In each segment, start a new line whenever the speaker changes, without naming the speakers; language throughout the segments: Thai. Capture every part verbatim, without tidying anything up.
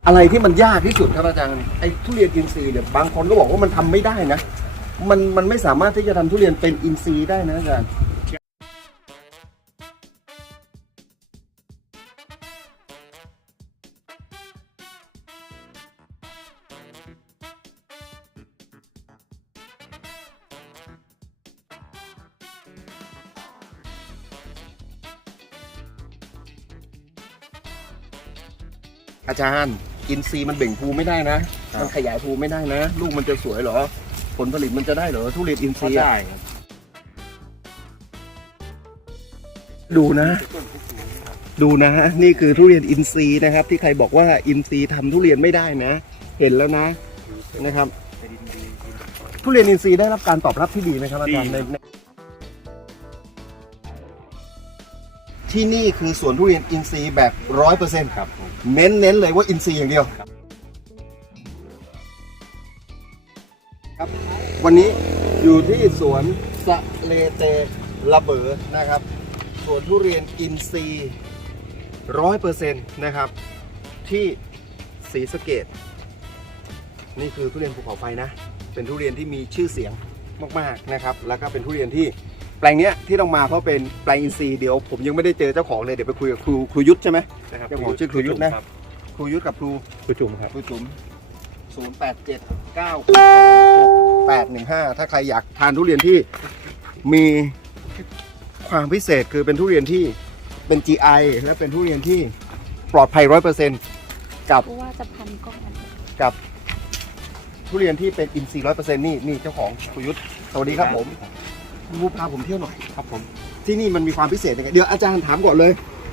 อะไรที่มันยากที่สุดครับอาจารย์ไอ้ทุเรียนอินทรีย์เนี่ยบางคนก็บอกว่ามันทำไม่ได้นะมันมันไม่สามารถที่จะทำทุเรียนเป็นอินทรีย์ได้นะอาจารย์อาจารย์อินทรีย์มันเบ่งภูไม่ได้นะมันขยายภูไม่ได้นะลูกมันจะสวยเหรอผลผลิตมันจะได้เหรอทุเรียนอินทรีย์ได้ครับดูนะดูนะฮะนี่คือทุเรียนอินทรีย์นะครับที่ใครบอกว่าอินทรีย์ทำทุเรียนไม่ได้นะเห็นแล้วนะนะครับทุเรียนอินทรีย์ได้รับการตอบรับที่ดีไหมครับอาจารย์ในที่นี่คือสวนทุเรียนอินทรีย์แบบร้อยเปอร์เซ็นต์ครับเน้นเน้นเลยว่าอินทรีย์อย่างเดียวครับวันนี้อยู่ที่สวนสะเลเตระเบอนะครับสวนทุเรียนอินทรีย์ร้อยเปอร์เซ็นต์นะครับที่ศรีสะเกษนี่คือทุเรียนภูเขาไฟนะเป็นทุเรียนที่มีชื่อเสียงมากๆนะครับแล้วก็เป็นทุเรียนที่แปลงเนี้ยที่ต้องมาเพราะเป็นแปลงอินทรีย์เดี๋ยวผมยังไม่ได้เจอเจ้าของเลยเดี๋ยวไปคุยกับครูครูยุทธใช่ไหมเจ้าของชื่อครูยุทธนะครูยุทธกับครูครูจุ๋มครับครูจุ๋มศูนย์แปดเจ็ดเก้าสองหกแปดหนึ่งห้าถ้าใครอยากทานทุเรียนที่มีความพิเศษคือเป็นทุเรียนที่เป็น จี ไอ และเป็นทุเรียนที่ปลอดภัย ร้อยเปอร์เซ็นต์ กับ
ว่าจะพันก้อน
กับทุเรียนที่เป็นอินทรีย์ ร้อยเปอร์เซ็นต์ นี่นี่เจ้าของครูยุทธสวัสดีครับผมมูพาผมเที่ยวหน่อยครับผมที่นี่มันมีความพิเศษยังไงเดี๋ยวอาจารย์ถามก่อนเลย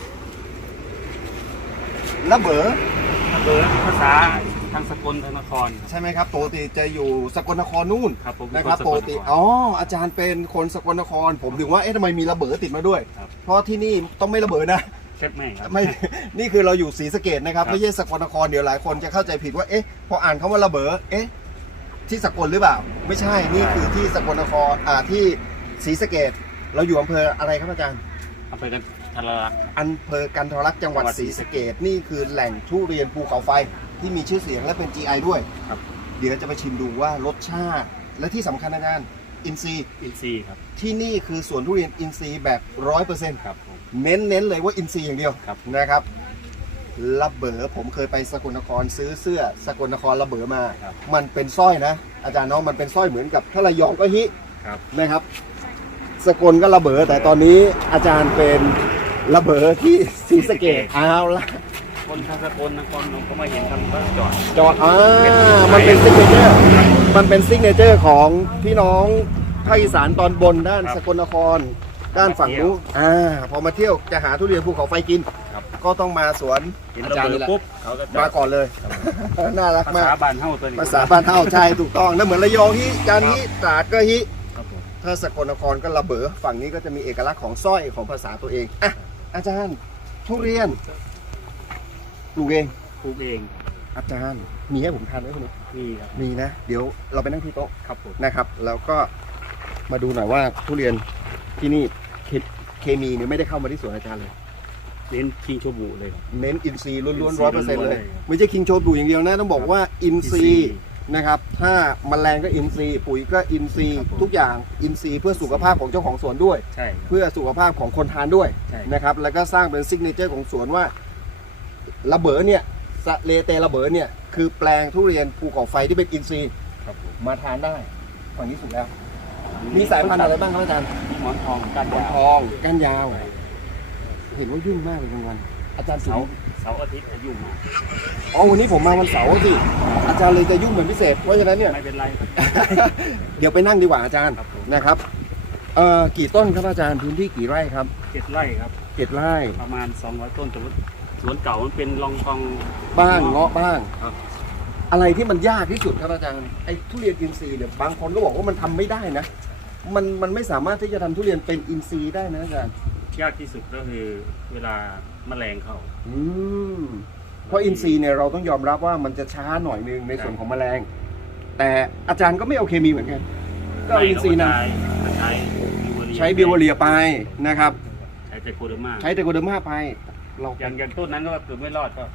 ระเบอ
ระเบอภาษาทางสกลนคร
ใช่ไหมครับปกติจะอยู่สกลนครนู่น
ครับผม
นะครับปกติอ๋ออาจารย์เป็นคนสกลนครผมถึงว่าเอ๊ะทำไมมีระเบอติดมาด้วยเพราะที่นี่ต้องไม่ระเบอนะ
เช็ดไม่ครับ
ไม่นี่คือเราอยู่ศรีสะเกษนะครับไม่ใช่สกลนครเดี๋ยวหลายคนจะเข้าใจผิดว่าเอ๊ะพออ่านคำว่าระเบอเอ๊ะที่สกลหรือเปล่าไม่ใช่นี่คือที่สกลนครอ่าที่ศรีสะเกษเราอยู่อำเภออะไรครับอาจารย์
อำเภอกันทรลักษณ์
อำเภอกันทรลักษณ์จังหวัดศรีสะเกษนี่คือแหล่งทุเรียนภูเขาไฟที่มีชื่อเสียงและเป็น จี ไอ ด้วย
ครับ
เดี๋ยวจะไปชิมดูว่ารสชาติและที่สำคัญอาจารย์อินทรีย์
อินทรีย์ครับ
ที่นี่คือสวนทุเรียนอินทรีย์แบบร้อยเปอร์เซ็นต์
ครับ
เน้นเน้นเลยว่าอินทรีย์อย่างเดียวนะครับระเบอผมเคยไปสกลนครซื้อเสื้อสกลนครระเบอมามันเป็นสร้อยนะอาจารย์น้องมันเป็นสร้อยเหมือนกับถ้าระยองก็ฮินะครับสกลก็ระเบอแต่ตอนนี้อาจารย์เป็นระเบอที่ศรีสะเกษเอาละ
คนทางสกลนครผมก็มาเห็นทำก็จอด
จอดอ่ามันเป็นซิกเนเจอร์มันเป็นซิกเนเจอร์ของพี่น้องภาคอีสานตอนบนด้านสกลนครด้านฝั่งนู้นอ่าพอมาเที่ยวจะหาทุเรียนภูเขาไฟกินก็ต้องมาสวน
อาจารย์นี่แหละ
มาก่อนเลยน่ารักมาก
ภาษาบ้านเฮาตัวนี้
ภาษาบ้านเฮาใช่ถูกต้องแล้วเหมือนระยองฮิจันทร์ฮิตราดก็ฮิถ้าสกลนครก็ระเบอฝั่งนี้ก็จะมีเอกลักษณ์ของสร้อยของภาษาตัวเองอ่ะอาจารย์ทุเรียนปลูกเอง
ปลูกเอง
อาจารย์มีให้ผมทานไหมคุณนุ๊ก
มีครับ
มีนะเดี๋ยวเราไปนั่งที่โต๊ะ
ครับผม
นะครับแล้วก็มาดูหน่อยว่าทุเรียนที่นี่เคมีเนี่ยไม่ได้เข้ามาที่สวนอาจารย์เลย
เน้นคิงโชบุเลย
เน้นอินทรีย์ล้วนๆร้อยเปอร์เซ็นต์เลยไม่ใช่คิงโชบุอย่างเดียวนะต้องบอกว่าอินทรีย์นะครับถ้าแมลงก็อินทรีย์ปุ๋ยก็อินทรีย์ทุกอย่างอินทรีย์เพื่อสุขภาพของเจ้าของสวนด้วยเพื่อสุขภาพของคนทานด้วยนะครับแล้วก็สร้างเป็นซิกเนเจอร์ของสวนว่าระเบอเนี่ยสะเลเตระเบอเนี่ยคือแปลงทุเรียนภูเขาไฟที่เป็นอินทรีย์มาทานได้ฝั่งนี้สุดแล้วมีสายพันธุ์อะไรบ้างครับอาจารย์
มีหมอนทองก้าน
ยาว
ทอง
ก้านยาวเห็นว่ายุ่งมากเลยบางวันอาจารย์
เสาเสาอาทิตย์จะยุ่งมาก
อ๋อวันนี้ผมมาวันเสาร์สิอาจารย์เลยจะยุ่งเหมือนพิเศษเพราะฉะนั้นเนี่ย
ไม่เป็นไร
เดี๋ยวไปนั่งดีกว่าอาจารย์นะครับเอ่อกี่ต้นครับอาจารย์พื้นที่กี่ไร่ครับ
เจ็ดไร่ครับ
เจ็ดไร่
ประมาณสองร้อยต้นแต่ว่าสวนเก่ามันเป็นรองกอง
บ้างเงาะบ้างอะไรที่มันยากที่สุดครับอาจารย์ไอ้ทุเรียนอินทรีย์เนี่ยบางคนก็บอกว่ามันทำไม่ได้นะมันมันไม่สามารถที่จะทำทุเรียนเป็นอินทรีย์ได้นะอาจารย์
ยากที่สุดก็คือเวลาแมลงเข้า
อืมเพราะอินทรีย์เนี่ยเราต้องยอมรับว่ามันจะช้าหน่อยนึงในส่วนของแมลงแต่อาจารย์ก็ไม่เอาเคมีเหมือนกันก็อินทรีย์นะใช้บิวเรียไปนะครับ
ใช้ไตโคเดอร์มา
ใช้ไตโคเดอร์มาไป
เราอย่างอย่างต้นนั้นก็เกือบไม่รอดก็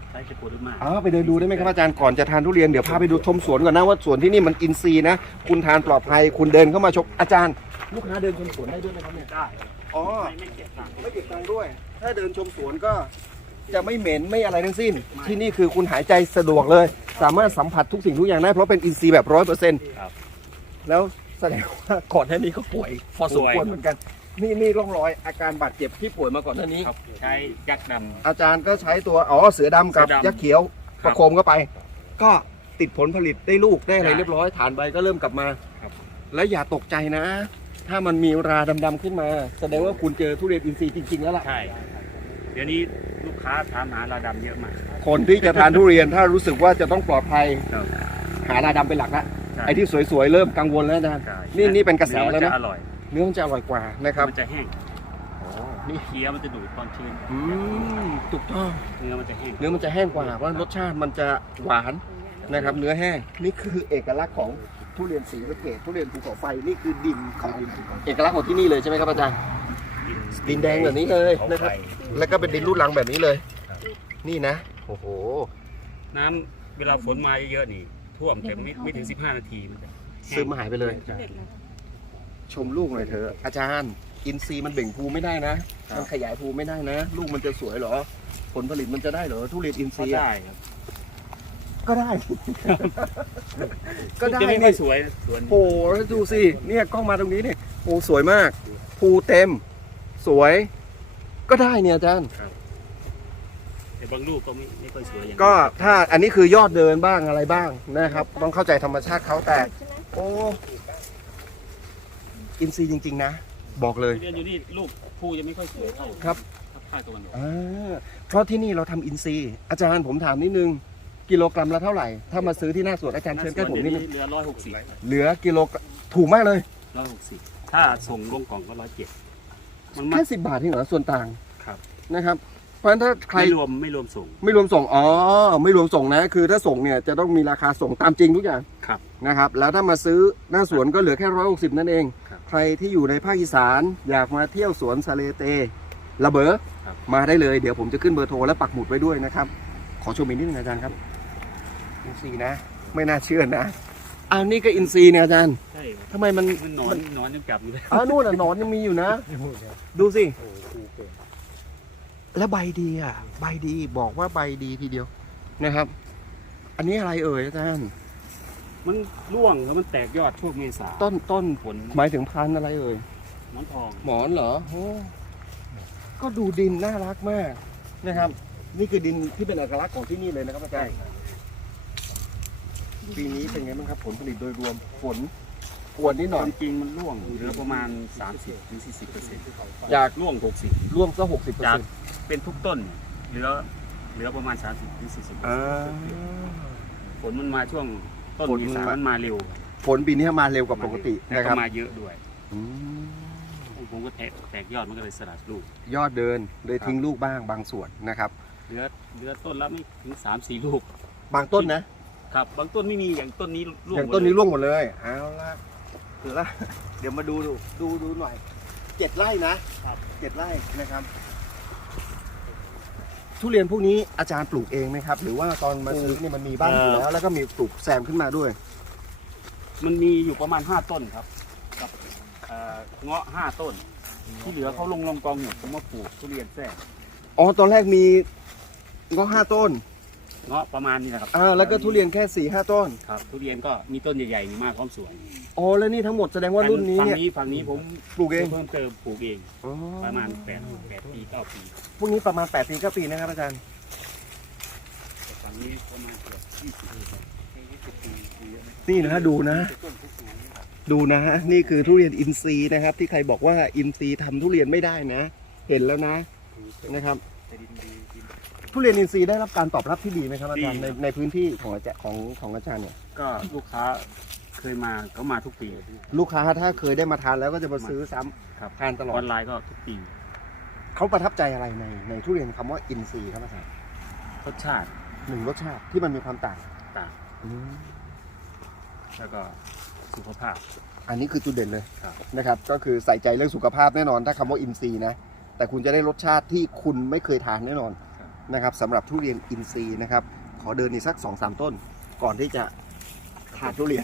ใช้ตะกรุดมาก
อ๋อไปเดินดูได้ไหมครับอาจารย์ก่อนจะทานทุเรียนเดี๋ยวพาไปดูชมสวนก่อนนะว่าสวนที่นี่มันอินทรีย์นะคุณทานปลอดภัยคุณเดินเข้ามาชมอาจารย์ลูกค้าเดินชมสวนได้ด้วยไหมครับเนี่ย
ได้
อ๋อ
ไม่ไม่เก็บตังค์
ไม่เก็บตังค์ด้วย ถ้าเดินชมสวนก็จะไม่เหม็นไม่อะไรทั้งสิ้น ที่นี่คือคุณหายใจสะดวกเลย สามารถสัมผัสทุกสิ่งทุกอย่างได้เพราะเป็นอินทรีย์แบบร้อยเปอร์เซ็นต์
ครับ
แล้วแสดงว่าก่อนหน้านี้ก็ป่วยพอสมควรเหมือนกัน นี่นี่ร่องรอยอาการบาดเจ็บที่ป่วยมาก่อนหน้านี้
ครับใช้ยักษ์ด
อาจารย์ก็ใช้ตัวอ๋อเสือดำกับ
เสือดำ
ยักษ์เขียว
ค
ป
รับ
ระโคมเข้าไป ก็ติดผลผลิตได้ลูกได้อะไร
ใช่
เรียบร้อยฐานใบก็เริ่มกลับมา
ครับ
แล้วอย่าตกใจนะ ถ้ามันมีราดำๆขึ้นมา แสดงว่าคุณเจอทุเรียนอินทรีย์จริงๆแล้วล่ะ
ใช่ เดี๋ยวนี้ลูกค้าถามหาลาดำเยอะมาก
คนที่จะทานทุเรียนถ้ารู้สึกว่าจะต้องปลอดภัย
ครับ
หาราดำเป็นหลักละ
ใช่
ไอ้ที่สวยๆเริ่มกังวลแล้วอาจารย์
ใช่
นี่นี่เป็นกระแสแล้วนะ
เอมัจอร่อย
เนื้อมันจะอร่อยกว่านะครับ
มันจะแห้ง
นี่
เคี้ยวมันจะดูดความชื้น
อืมถูกต้อง
เนื้อมันจะแห้ง
เนื้อมันจะแห้งกว่าเพราะรสชาติมันจะหวานนะครับ เนื้อแห้งนี่คือเอกลักษณ์ของทุเรียนศรีสะเกษทุเรียนภูเขาไฟนี่คือดินของเอกลักษณ์ของที่นี่เลยใช่ไหมครับอาจารย์ ดินแดงแบบนี้เลยนะครับ แล้วก็เป็นดินลูดรังแบบนี้เลย นี่นะโอ้โห
น้ำเวลาฝนมาเยอะๆนี่ท่วมแต่ไม่ไม่ถึงสิบห้านาทีมันจะแห้ง
ซึมหายไปเลย
ใช่
ชมลูกหน่อยเถอะอาจารย์อินทรีย์มันเบ่งภูไม่ได้นะ มันขยายภูไม่ได้นะ ลูกมันจะสวยเหรอ ผลผลิตมันจะได้เหรอทุเรียนอินท
ก็
รีย์อะ
ได้ครับ
ก็ได้ ก็ได้
จะไม่ค่อยสวยสวน
โอ้โหแล้วดูสิเนี่ยกล้องมาตรงนี้เนี่ยโอ้สวยมากภูเต็ม สวย ก็ได้เนี่ยอาจารย์
แต่บางลูกก็ไม่ไม่ค่อยสวยอย่าง
ก็ถ้าอันนี้คือยอดเดินบ้างอะไรบ้างนะครับ ต้องเข้าใจธรรมชาติเขาแต่โอ้อินทรีย์จริง ๆ นะ บอกเลย
เรียนอยู่นี่ลูกผู้จะไม่ค่อยสวยเท่า
ครับ
ภาคตะวันออก
อ่าเพราะที่นี่เราทำอินทรีย์อาจารย์ผมถามนิดนึง กิโลกรัมละเท่าไหร่ ถ้ามาซื้อที่หน้าสวนอาจารย์เชิญใกล้ผมนิดนึง
เหลือร้อยหกสิบ
เหลือกิโลกรัมถูกมากเลย
ร้อยหกสิบถ้าส่งลงกล่องก็ร้อยเจ็ดมันมา
แค่สิบบาทที่เหรอส่วนต่าง
ครับ
นะครับ เพราะฉะนั้นถ้าใคร
ไม่รวมไม่รวมส่ง
ไม่รวมส่งอ๋อไม่รวมส่งนะ คือถ้าส่งเนี่ยจะต้องมีราคาส่งตามจริงทุกอย่าง
ครับ
นะครับแล้วถ้ามาซื้อหน้าสวนก็เหลือแค่ร้อยหกสิบนั่นเอง
ครับ
ใครที่อยู่ในภาคอีสานอยากมาเที่ยวสวนสาเลเตระเบอ
ครับ
มาได้เลยเดี๋ยวผมจะขึ้นเบอร์โทรและปักหมุดไว้ด้วยนะครับ ขอชมอีกนิดนึงอาจารย์ครับอินซีย์นะ ไม่น่าเชื่อนะอ้าวนี่ก็อินซีย์เนี่ยอาจารย์
ใช่ครับ
ทำไมมัน
มันนอนนอนยังจับอยู่เลย
อ้าวนู่นน่ะหนอนยังมีอยู่นะ ดูสิแล้วใบดีอ่ะใบดีบอกว่าใบดีทีเดียวนะครับ อันนี้อะไรเอ่ยอาจารย์
มันร่วงแล้วมันแตกยอดช่วงเมษา
ต้นต้น
ผล
หมายถึงพันธุ์อะไรเอ่ย
หมอนทอง
หมอนเหรอโอ้ก็ดูดินน่ารักมากนะครับ นี่คือดินที่เป็นเอกลักษณ์ของที่นี่เลยนะครับอาจารย์ปีนี้เป็นไงบ้างครับ ผลผลิตโดยรวมฝนกวนนิดห
ค
น่อ
วาย มจริงมันร่วงเหลือประมาณ สามสิบถึงสี่สิบเปอร์เซ็นต์
อยาก
ร่วงหกสิบ
ร่วงสักหกสิบเปอร์
จาก
เซ็นต์
เป็นทุกต้นเหลือเหลือประมาณ สามสิบถึงสี่สิบ
อ่า
ฝนมันมาช่วงต้น
ฝน
เม
มัน
ษา
มา
มันมาเร็ว
ฝนปีนี้มาเร็วกว่าปกติ
แล้ว
นะค
ก็
รับ
มาเยอะด้วย
อืม
ผมก็แตกแตกยอดมันก็เลยสลัดลูก
ยอดเดินเลย
ครับ
ทิ้งลูกบ้างบางส่วนนะครับ
เหลือเหลือต้นละไม่ถึงสามสี่ลูก
บางต้นนะครับ
บางต้นไม่มีอย่างต้นนี้ร่วง
อย่าง
หมด
ต้นนี้
เลย
ร่วงหมดเลยเอาละเดี๋ยวละเดี๋ยวมาดูดูดูดูหน่อยเจ็ดไร่นะครับ เจ็ดไร่นะครับ ทุเรียนพวกนี้อาจารย์ปลูกเองไหมครับ หรือว่าตอนมาซื้อเนี่ยมันมีบ้างอยู่แล้ว แล้วก็มีปลูกแซมขึ้นมาด้วย
มันมีอยู่ประมาณห้าต้นครับ กับเอ่อเงาะห้าต้น ที่เหลือเขาลงลงกองหมดผมมาปลูกทุเรียนแทรก
อ๋อตอนแรกมีก็ห้าต้น
เงาะประมาณนี้นะครับ
อ่าแล้วก็ทุเรียนแค่สี่ห้าต้น
ครับทุเรียนก็มีต้นใหญ่ๆมีมากพร้อมสวน
อ๋อแล้วนี่ทั้งหมดแสดงว่ารุ่นนี้
ฝั่ง
เนี่ย
นี้ฝั่งนี้ผม
ปลูกเอง
เพิ่มเติมปลูกเอง
อ๋อ
ประมาณแปดแปดปีเก้าปี
พวกนี้ประมาณแปดปีเก้าปีนะครับอาจารย์
แต่ฝั่งนี้ประมาณเกือบยี่สิบปีครับยี่สิบปีเยอะไหม
นี่นะดูนะ
ต้นทุกสวนครับ
ดูนะฮะนี่คือทุเรียนอินทรีย์นะครับ ที่ใครบอกว่าอินทรีย์ทำทุเรียนไม่ได้นะ เห็นแล้วนะนะครับ
แต่ดินดีดิน
ทุเรียนอินทรีย์ได้รับการตอบรับที่ดีไหมครับอาจารย์
ดี
ใน
ครับ
ในพื้นที่ของอาจารย์ของของอาจารย์เนี่ย
ก็ลูกค้าเคยมาก็มาทุกปี
ลูกค้าถ้าเคยได้มาทานแล้วก็จะมาซื้อซ้ำ
ครับ
ทานตลอ
อ
ด
อนไลน์ก็ทุกปี
เขาประทับใจอะไรในในทุเรียนคำว่าอินทรีย์ครับอาจารย์
รสชาติ
หนึ่งรสชาติที่มันมีความต่าง
ต่าง
อืม
แล้วก็สุขภาพ
อันนี้คือจุดเด่นเลย
ครับ
นะครับก็คือใส่ใจเรื่องสุขภาพแน่นอนถ้าคำว่าอินทรีย์นะแต่คุณจะได้รสชาติที่คุณไม่เคยทานแน่นอนนะครับสำหรับทุเรียนอินทรีย์นะครับขอเดินอีกสัก สองสาม ต้นก่อนที่จะทานทุเรียน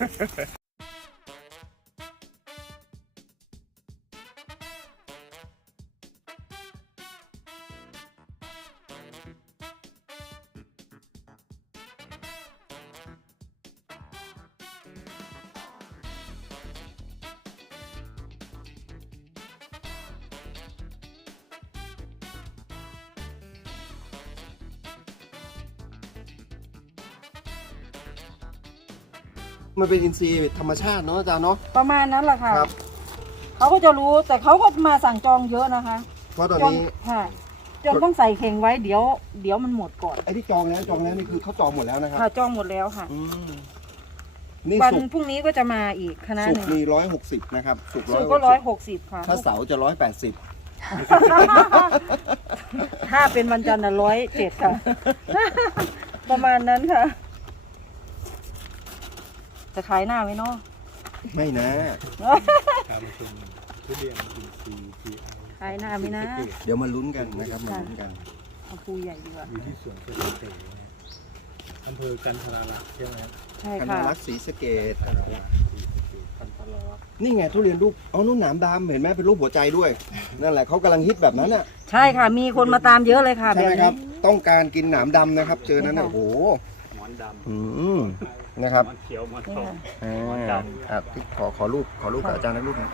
มันเป็นอินทรีย์ธรรมชาติเนาะอาจารย์เนาะ
ประมาณนั้นแหละค่ะ
ครับ
เขาก็จะรู้แต่เขาก็มาสั่งจองเยอะนะคะ
เพราะตอน
จน
นี้
ค่ะจนต้องใส่เข่งไว้เดี๋ยว เดี๋ยวมันหมดก่อน
ไอ้ที่จองแล้วจองแล้วนี่คือเขาจองหมดแล้วนะครับ
ค่ะจองหมดแล้วค่ะ
อืมนี่
วัน
สุก
พรุ่งนี้ก็จะมาอีกคณะ
สุ
ห
ก
นึ่ง
มีร้อยหกสิบนะครับสุกร้
สุ
อย
กก็ร้อยหกสิบค่ะ
ถ้าเสาร์จะร้อยแปดสิบ
ถ้าเป็นวันจันทร์น่ะร้อยเจ็ดค่ะ ประมาณนั้นค่ะ จะขายหน้าไหมเนาะ
ไม่นะ
ขายหน้าไหมนะ
เดี๋ยวมาลุ้นกันนะครับมาลุ้นกัน
เอาภูใหญ่ดีกว่า
อยู่ที่สวนเกษตรอำเภอกันทราลักษณ์ใช่ไหมครับ
ใช่
คณะ
ค่ะ
รักษ์ศรีสะเกษ
กันทราลักษณ์กันทราลักษณ์
นี่ไงทุเรียนลูกอ๋อนุ่นหนามดำเห็นไหมเป็นรูปหัวใจด้วย นั่นแหละเขากำลังฮิตแบบนั้นอ่ะ
ใช่ค่ะ มีคนมาตามเยอะเลยค่ะ
ใช่
แบบ
ไหมครั
นี้
บ ต้องการกินหนามดำนะครับ เจอนั้นน่ะโอ้โห
หมอนดำ
อืมนะครับ
หมอนเขียวหมอน
นี่
ทอง
ค่ะ
อ่าอ่ะที่ขอขอรูปขอรูปกับอาจารย์นะรูปนะ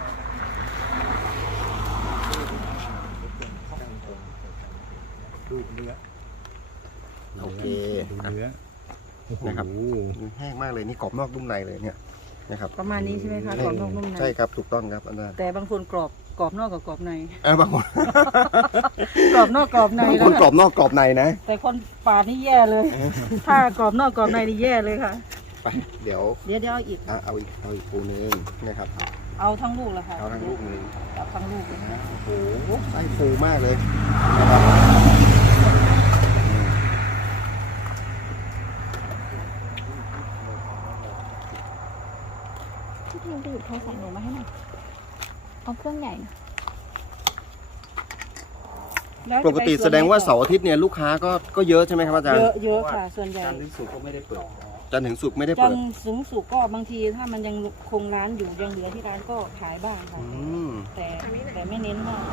ดูเนื้อ
โอเค
ดู
อ่ะ
เนื้อ
นะครับ
โอ้โห
แห้งมากเลยนี่กรอบนอกนุ่มในเลยเนี่ยนะครับ
ประมาณนี้ใช่ไหมคะกรอบนอกนุ่มใน
ใช่ครับถูกต้องครับอาจารย์
แต่บางคนกรอบกรอบนอกกับกรอบใน
เออบางคน
กรอบนอกกรอบใน
บาง
แล้
ค
วน
กรอบนอกกรอบในนะ
แต่คนป่าดนี่แย่เลย ถ้ากรอบนอกกรอบในนี่แย่เลยค่ะ
ไปเดี๋ยว
เดี๋ยวเดี๋ยวเอาอีก
อ่ะเอาอีกเอาอีกปูนึงนะครับ
เอาทั้งลูกเลยค่ะ
เอาทั้งลูกนึง
เอาทั้งลูกเลยนะ
โอ้โหไส้ฟูมากเลยนะครับ
พี่พิมพ์ไปหยิบโทรศัพท์หนูมาให้หน่อย เอาเครื่องใหญ่นะ
แล้วจะ
ปกติ
ไส่น
แสดงว่า
ไหนต่อ
เสาร์อาทิตย์เนี่ยลูกค้าก็ก็เยอะใช่ไหมครับอาจาร
เย
ย์
อะเยอะค่ะ ส่วนใหญ่
การลิ้นสุกก็ไม่ได้เปิด
จันทร์ถึงศุกร์ไม่ได้
จั
เปิ
น
ด
ทร์สูงสุกก็บางทีถ้ามันยังคงร้านอยู่ยังเหลือที่ร้านก็ขายบ้างค่ะ
อืม
แต่แต่ไม่เน้นมาก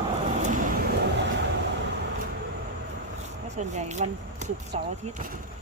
ก็ส่วนใหญ่วันศุกร์เสาร์อาทิตย์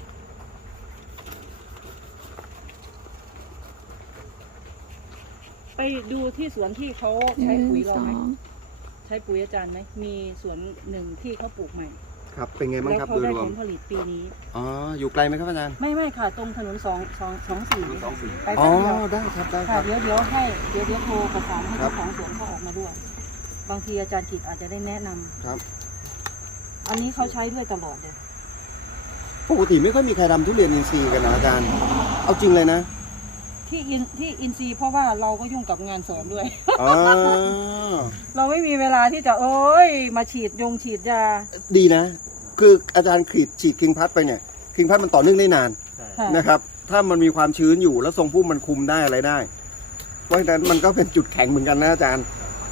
ไปดูที่สวนที่เขาใช้ปุ๋ยเราไหมใช้ปุ๋ยอาจารย์ไหมมีสวนหนึ่งที่เขาปลูกใหม่
ครับเป็นไงบ้าง
แล้ว
ครับ
เขา
โดย
ได้
รว
ผม ลผลิตปีนี้
อ๋ออยู่ไกลไหมครับอาจารย์
ไม่ไม่ค่ะ ตรงถนนสองสองสองสี่
สองสี่
ไป
อ๋อ
แป๊บเดียว
ได้ครับได้ค
ค่ะ
รับ
เดี๋ยวเดี๋ยวให้เดี๋ยวเดี๋ยวโทรประสานให้
ครั
เจ้า
บ
ของสวนเขาออกมาด้วย บางทีอาจารย์กิจอาจจะได้แนะนำ
ครับ
อันนี้เขาใช้ด้วยตลอดเลย
ปกติไม่ค่อยมีใครทำทุเรียนอินทรีย์กันนะอาจารย์ เอาจริงเลยนะ
ที่อินที่อินซีย์เพราะว่าเราก็ยุ่งกับงานสอนด้วย
อ๋อ
เราไม่มีเวลาที่จะโอ้ยมาฉีดยงฉีดยา
ดีนะ คืออาจารย์ขีดฉีดคิงพัดไปเนี่ยคิงพัดมันต่อเนื่องได้นาน
ค่ะ
นะครับ ถ้ามันมีความชื้นอยู่แล้วทรงพุ่มมันคุมได้อะไรได้ เพราะฉะนั้นมันก็เป็นจุดแข็งเหมือนกันนะอาจารย์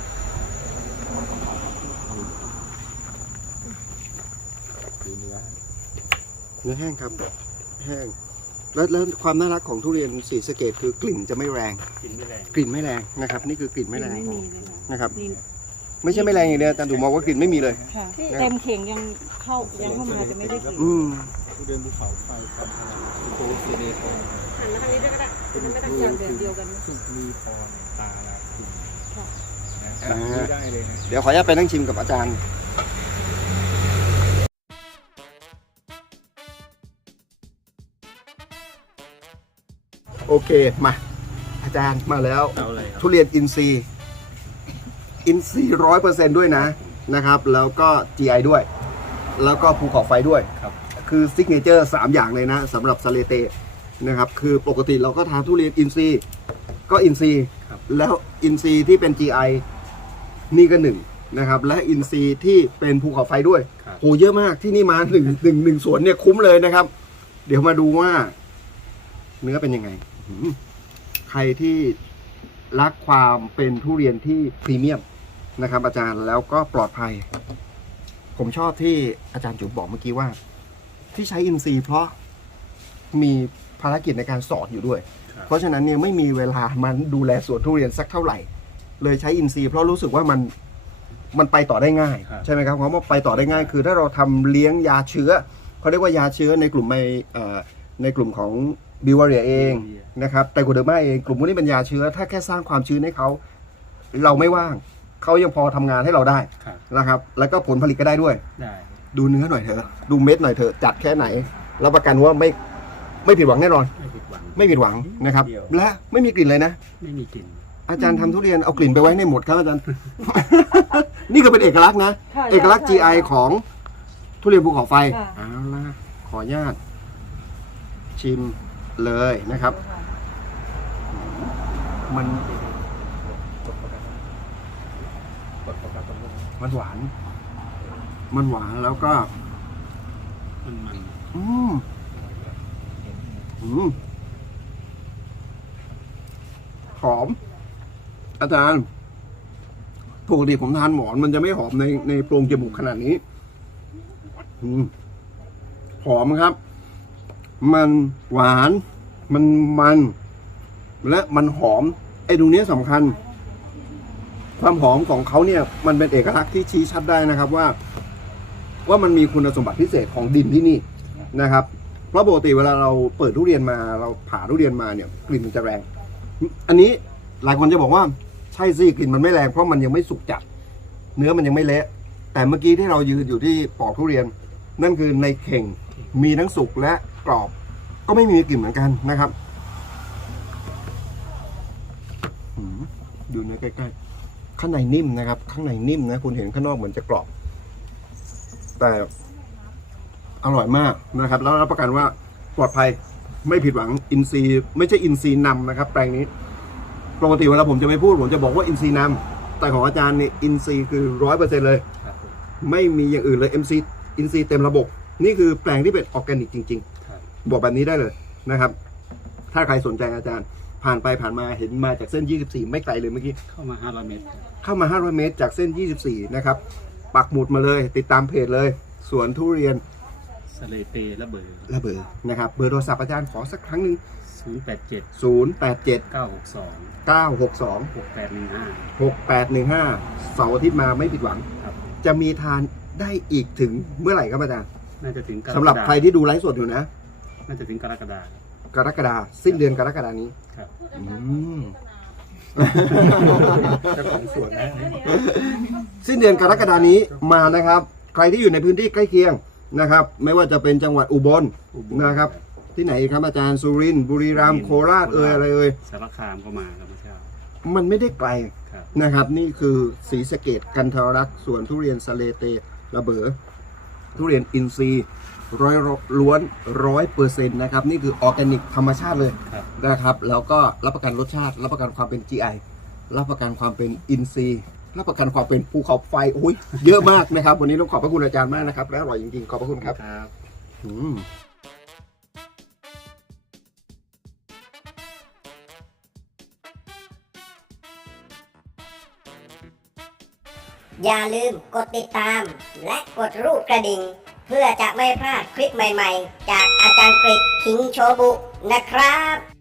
ดูเนื้อ
เนื้อแห้งครับ แห้ง แล้วแล้วความน่ารักของทุเรียนศรีสะเกษคือกลิ่นจะไม่แรง
กินไม่แรง
กลิ่นไม่แรงนะครับ นี่คือกลิ่นไม่แรง
ไม่มีเลยค่ะ
นะครับ
นี่
ไม่ใช่ไม่แรงอย่างเดียวอาจารย์ถูกมองว่ากลิ่นไม่มีเลย
ค่ะเต็มเข่งยังเข้ายังเข้ามาแต่ไม่ได้กลิ่น
อืม
ทุเรียนภูเขาไฟกันทราลักษณ์โคเซเดโค
หันมาทางนี้ด้วยก็ได้มันไม่ต้องการแบบเดียวกัน
สุกมีพรตาลาคุณ
ค่ะ
นะสั่งซื้อได้เลยนะ
เดี๋ยวขออนุญาตไปนั่งชิมกับอาจารย์ โอเค มา อาจารย์มาแล้ว
เอาเลยครับ
ทุเรียนอินทรีย์อินทรีย์ร้อยเปอร์เซ็นต์ด้วยนะนะครับ แล้วก็ จี ไอ ด้วย แล้วก็ภูเขาไฟด้วย
ครับ
คือซิกเนเจอร์สามอย่างเลยนะสำหรับสะเลเตนะครับ คือปกติเราก็ทานทุเรียนอินทรีย์ก็อินทรีย์
ครับ
แล้วอินทรีย์ที่เป็น จี ไอ นี่ก็หนึ่งนะครับ และอินทรีย์ที่เป็นภูเขาไฟด้วย
ครับ
โหเยอะมากที่นี่มาหนึ่งหนึ่งหนึ่งสวนเนี่ยคุ้มเลยนะครับ เดี๋ยวมาดูว่า เนื้อเป็นยังไงหืมใครที่รักความเป็นทุเรียนที่พรีเมียมนะครับ อาจารย์แล้วก็ปลอดภัยผมชอบที่อาจารย์จุ๋มบอกเมื่อกี้ว่า ที่ใช้อินทรีย์เพราะมีภารกิจในการสอนอยู่ด้วย
ครับ
เพราะฉะนั้นเนี่ยไม่มีเวลามันดูแลสวนทุเรียนสักเท่าไหร่ เลยใช้อินทรีย์เพราะรู้สึกว่ามันมันไปต่อได้ง่าย
ครับ
ใช่ไหมครับเพราะว่าไปต่อได้ง่าย คือถ้าเราทำเลี้ยงยาเชื้อเขาเรียกว่ายาเชื้อในกลุ่มในเอ่อในกลุ่มของบิวเรียเองนะครับไตโคเดอร์มาเองกลุ่มพวกนี้เป็นยาเชื้อ ถ้าแค่สร้างความชื้นให้เขาเราไม่ว่างเขายังพอทำงานให้เราได้
ครับ
นะครับ แล้วก็ผลผลิตก็ได้ด้วย
ได้
ดูเนื้อหน่อยเถอะดูเม็ดหน่อยเถอะจัดแค่ไหนรับประกันว่าไม่ไม่ผิดหวังแน่นอน
ไม่ผิดหวัง
ไม่ผิดหวังนะครับ
เดียว
และไม่มีกลิ่นเลยนะ
ไม่มีกลิ่น
อาจารย์ทำทุเรียนเอากลิ่นไปไว้ในหมดครับอาจารย์ นี่ก็เป็นเอกลักษณ์นะ
ค่ะ
เอกลักษณ์ จี ไอ ของทุเรียนภูเขาไฟ
ค่ะ
เอาล่ะขออนุญาตชิมเลยนะครับ มันมันหวาน มันหวานแล้วก็
มันมัน
อืมอืมหอม อาจารย์ปกติผมทานหมอนมันจะไม่หอมในในโพรงจมูกขนาดนี้ อืมหอมครับ มันหวาน มันมัน และมันหอม ไอ้ตรงนี้สำคัญ ความหอมของเขาเนี่ย มันเป็นเอกลักษณ์ที่ชี้ชัดได้นะครับว่า ว่ามันมีคุณสมบัติพิเศษของดินที่นี่นะครับ เพราะปกติเวลาเราเปิดทุเรียนมาเราผ่าทุเรียนมาเนี่ยกลิ่นมันจะแรง อันนี้หลายคนจะบอกว่าใช่สิกลิ่นมันไม่แรงเพราะมันยังไม่สุกจัด เนื้อมันยังไม่เละ แต่เมื่อกี้ที่เรายืนอยู่ที่ปอกทุเรียน นั่นคือในเข่งมีทั้งสุกและกรอบ ก็ไม่มีกลิ่นเหมือนกันนะครับหืมดูเนื้อใกล้ๆข้างในนิ่มนะครับ ข้างในนิ่มนะคุณเห็นข้างนอกเหมือนจะกรอบ แต่อร่อยมากนะครับ แล้วรับประกันว่าปลอดภัยไม่ผิดหวังอินทรีย์ไม่ใช่อินทรีย์นำนะครับ แปลงนี้ปกติเวลาผมจะไปพูดผมจะบอกว่าอินทรีย์นำแต่ของอาจารย์เนี่ยอินทรีย์คือร้อยเปอร์เซ็นต์เลย
ครับผม
ไม่มีอย่างอื่นเลย เอ็ม ซี อินทรีย์เต็มระบบ นี่คือแปลงที่เป็นออร์แกนิกจริง
ครับ
ๆ บอกแบบนี้ได้เลยนะครับ ถ้าใครสนใจอาจารย์ ผ่านไปผ่านมาเห็นมาจากเส้นยี่สิบสี่ไม่ไกลเลยเมื่อกี้
เข้ามาห้าร้อยเมตร
เข้ามาห้าร้อยเมตรจากเส้นยี่สิบสี่นะครับ ปักหมุดมาเลย ติดตามเพจเลย สวนทุเรียน
สเลเตและเบอร์
ระเบิดนะครับ เบอร์โทรศัพท์อาจารย์ขอสักครั้งหนึ่ง
ศูนย์แปดเจ็ด
ศูนย์ แปด เจ็ด
เก้าหกสอง
เก้า หก สอง
หกแปดหนึ่งห้า
หก แปด หนึ่ง ห้า เสาร์อาทิตย์มาไม่ผิดหวัง
ครับ
จะมีทานได้อีกถึงเมื่อไหร่ครับอาจารย์
น่าจะถึงกกฎา
สำหรับใครที่ดูไลฟ์สดอยู่นะ
น่าจะถึงกรกฎาคม
กรกฎาสิ้นเดือนกรกฎานี้
ครับ
อืม
เจ้าของสวนนะ
สิ้นเดือนกรกฎานี้มานะครับ ใครที่อยู่ในพื้นที่ใกล้เคียงนะครับ ไม่ว่าจะเป็นจังหวัดอุบล
อุบล
นะครับ ที่ไหนครับอาจารย์สุรินทร์บุรีรัมย์โคราชเอ่ยอะไรเอ่ย
สารคามก็มาครับเมื่อเช้า
มันไม่ได้ไกล
ครับ
นะครับ นี่คือศรีสะเกษกันทรรักษ์สวนทุเรียนสะเลเตระเบอทุเรียนอินทรีย์ร้อยล้วนร้อยเปอร์เซ็นต์นะครับ นี่คือออร์แกนิกธรรมชาติเลย
ครับ
นะครับ แล้วก็รับประกันรสชาติ รับประกันความเป็น จี ไอ รับประกันความเป็นอินทรีย์รับประกันความเป็นภูเขาไฟโอ้ยเยอะมากนะครับ วันนี้ต้องขอบพระคุณอาจารย์มากนะครับ และอร่อยจริงๆ ขอบพระคุณครับ
ครับ
อืม
อย่าลืมกดติดตามและกดรูปกระดิ่ง เพื่อจะไม่พลาดคลิปใหม่ๆ จากอาจารย์กฤษคิงโชบุนะครับ